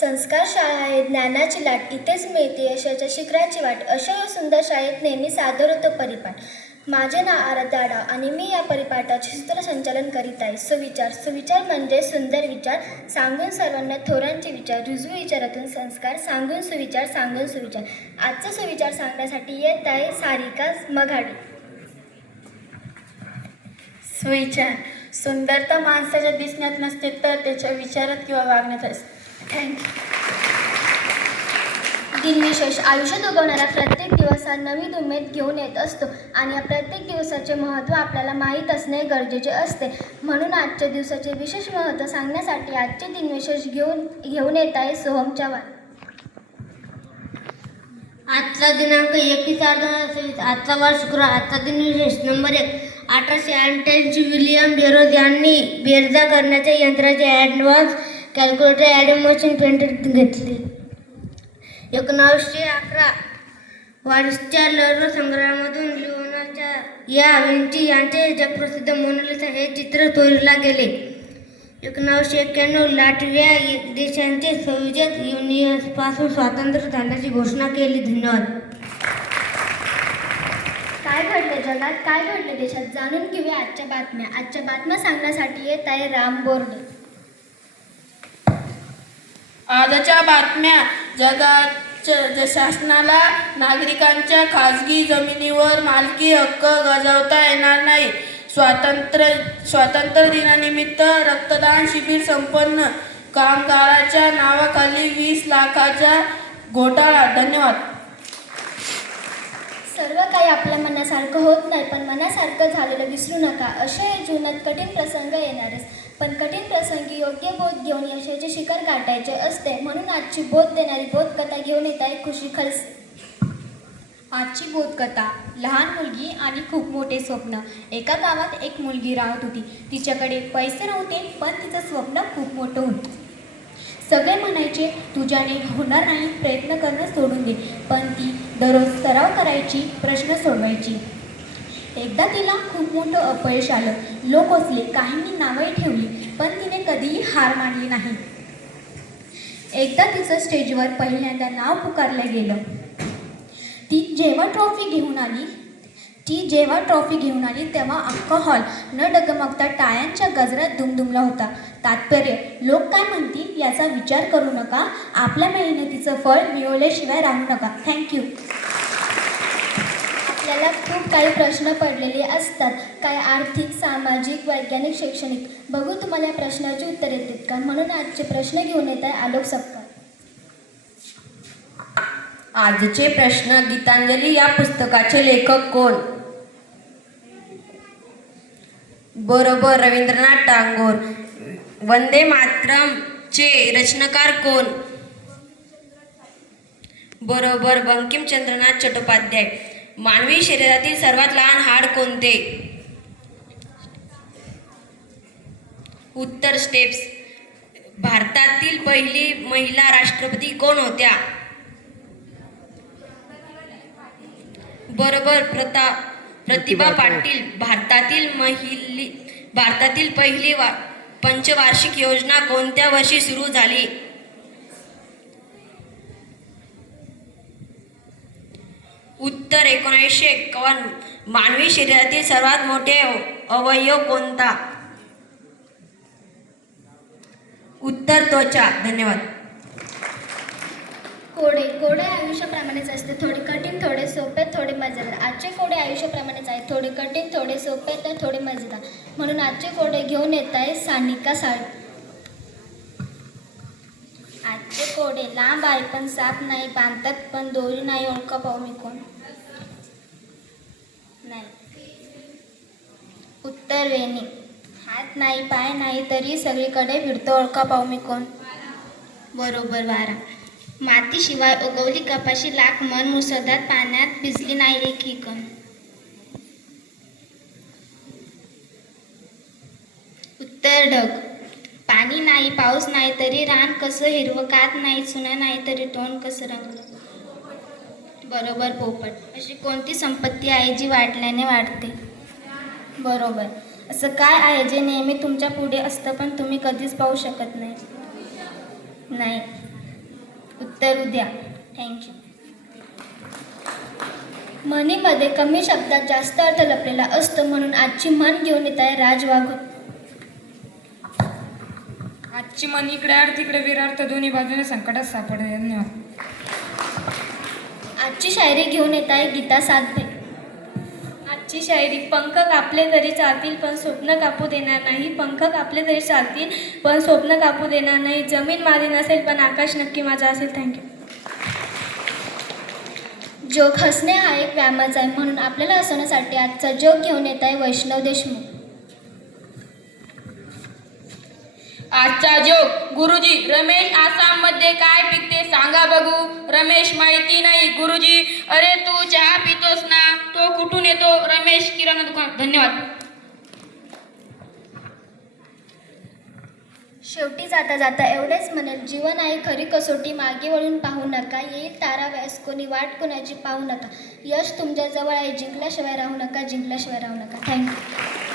संस्कार शाळा आहे ज्ञानाची लाट, इथेच मिळते यशाच्या शिखराची वाट. अशा या सुंदर शाळेत नेहमी सादर होतो परिपाठ. माझे नाव आराध्या आढाव आणि मी या परिपाठाचे सूत्रसंचालन करीत आहे. सुविचार. सुविचार म्हणजे सुंदर विचार, सांगून सर्वांना थोरांचे विचार. रुजू विचारातून संस्कार, सांगून सुविचार, सांगून सुविचार. आजचा सुविचार सांगण्यासाठी येत आहे सारिका मघाडी. सुविचार. सुंदरता माणसाच्या दिसण्यात नसते तर त्याच्या विचारात किंवा वागण्यात असते. थँक्यू. दिनविशेष. आयुष्यात उगवणारा प्रत्येक दिवस हा नवीन उमेद घेऊन येत असतो आणि या प्रत्येक दिवसाचे महत्त्व आपल्याला माहीत असणे गरजेचे असते. म्हणून आजच्या दिवसाचे विशेष महत्त्व सांगण्यासाठी आजचे दिनविशेष घेऊन येत आहे सोहम चव्हाण. आजचा दिनांक 21/8/2026. आजचा वार शुक्रवार. आजचा दिनविशेष नंबर 1. 1888 विलियम बेरोज यांनी बेरजा करण्याच्या यंत्राचे advance calculator Adam machine patent घेतले. 1911 वारसच्या लढ संग्रहामधून लिओनार्दो या विंची यांचे जगप्रसिद्ध मोनालिसा हे चित्र चोरीला गेले. 1991 लाटविया देशाचे सोव्हिएत युनियनपासून स्वातंत्र्य झाल्याची घोषणा केली. धन्यवाद. काय घडले जगात, काय घडले देशात, जाणून घेऊया आजच्या बातम्या. आजच्या बातम्या सांगण्यासाठी येत आहे राम बोर्डे. आजच्या बातम्या. जगाच्या शासनाला नागरिकांच्या खाजगी जमिनीवर मालकी हक्क गाजवता येणार नाही. स्वातंत्र्य दिनानिमित्त रक्तदान शिबिर संपन्न. कामगाराच्या नावाखाली 20 लाखाचा घोटाळा. धन्यवाद. सर्व काही आपल्या मनासारखं होत नाही, पण मनासारखं झालेलं विसरू नका. अशा या जीवनात कठीण प्रसंग येणारच, पण कठीण प्रसंगी योग्य बोध घेऊन यशाचे शिखर गाठायचे असते. म्हणून आजची बोध देणारी बोधकथा घेऊन येत आहे खुशी खलसे. आजची बोधकथा. लहान मुलगी आणि खूप मोठे स्वप्न. एका गावात एक मुलगी राहत होती. तिच्याकडे पैसे नव्हते, पण तिचं स्वप्न खूप मोठं होतं. सगळे म्हणायचे तुझ्याने होणार नाही, प्रयत्न करणं सोडून दे, पण ती दररोज सराव करायची, प्रश्न सोडवायची. एकदा तिला खूप मोठं अपयश आलं. लोक हसले, काहींनी नावही ठेवली, पण तिने कधीही हार मानली नाही. एकदा तिचं स्टेजवर पहिल्यांदा नाव पुकारलं गेलं. ती जेव्हा ट्रॉफी घेऊन आली तेव्हा अख्खा हॉल न डगमगता टाळ्यांच्या गजरात दुमदुमला होता. तात्पर्य, लोक काय म्हणतील याचा विचार करू नका, आपल्या मेहनतीचं फळ मिळवल्याशिवाय राहू नका. थँक्यू. आपल्याला खूप काही प्रश्न पडलेले असतात, काय आर्थिक, सामाजिक, वैज्ञानिक, शैक्षणिक. बघू तुम्हाला या प्रश्नाची उत्तरे येतात का. म्हणून आजचे प्रश्न घेऊन येत आहे आलोक सपकाळ. आजचे प्रश्न. गीतांजली या पुस्तकाचे लेखक कोण? बरोबर, रवींद्रनाथ टागोर. वंदे मातरमचे रचनाकार कोण? बरोबर, बंकिमचंद्रनाथ चट्टोपाध्याय. मानवी शरीरातील सर्वात लहान हाड कोणते? उत्तर स्टेप्स. भारतातील पहिली महिला राष्ट्रपती कोण होत्या? बरोबर, प्रतिभा पाटील. भारतातील पहिली पंचवार्षिक योजना कोणत्या वर्षी सुरू झाली? उत्तर 1951. मानवी शरीरातील सर्वात मोठे अवयव कोणता? उत्तर त्वचा. धन्यवाद. कोडे आयुष्याप्रमाणेच असते, थोडे कठीण, थोडे सोपे, थोडे मजेदार. आजचे कोडे आयुष्याप्रमाणेच आहे, थोडे कठीण, थोडे सोपे तर थोडे मजेदार. म्हणून आजचे कोडे घेऊन येत आहे सानिका साळ. आजचे कोडे. लांब आहे पण साप नाही, बांधतात पण दोरी नाही, ओळखा पाहू मी कोण? नाही. उत्तर वेणी. हात नाही, पाय नाही, तरी सगळीकडे फिरतो, ओळखा पाहू मी कोण? बरोबर, वारा. मातीशिवाय उगवली कपाशी लाख मन, मुसळधार पाण्यात भिजली नाही एकही कण. उत्तर ढग. पाणी नाही, पाऊस नाही, तरी रान कसं हिरवं, कात नाही, चुना नाही, तरी तोंड कसं रंगलं? बरोबर, पोपट. अशी कोणती संपत्ती आहे जी वाटल्याने वाढते? बरोबर. असं काय आहे जे नेहमी तुमच्या पुढे असतं पण तुम्ही कधीच पाहू शकत नाही? उत्तर उद्या. थँक्यू. म्हणीमध्ये कमी शब्दात जास्त अर्थ लपलेला असतो म्हणून आजची म्हण घेऊन येत आहे राज वाघ. आजची मन इकडे अर्थ इकडे विरार्थ दोन्ही बाजूने संकटात सापडले. धन्यवाद. आजची शायरी घेऊन येत आहे गीता साधे. आजची शायरी पंख कापले तरी चालतील पण स्वप्न कापू देणार नाही. पंख कापले तरी चालतील पण स्वप्न कापू देणार नाही. जमीन माझी नसेल पण आकाश नक्की माझा असेल. थँक्यू. जोक हसणे हा एक व्यायामच आहे म्हणून आपल्याला हसवण्यासाठी आजचा जोक घेऊन येत आहे वैष्णव देशमुख. आजचा जोक. गुरुजी, रमेश आसाममध्ये काय पिकते सांगा बघू. रमेश, माहिती नाही गुरुजी. अरे तू चहा पितोस ना, तो कुठून येतो. रमेश, किराणा दुकान. धन्यवाद. शेवटी जाता जाता एवढेच म्हणेल, जीवन आहे खरी कसोटी, मागे वळून पाहू नका. येईल तारा व्यास कोणी वाट कोणाची पाहू नका. यश तुमच्या जवळ आहे, जिंकल्याशिवाय राहू नका, जिंकल्याशिवाय राहू नका. थँक्यू.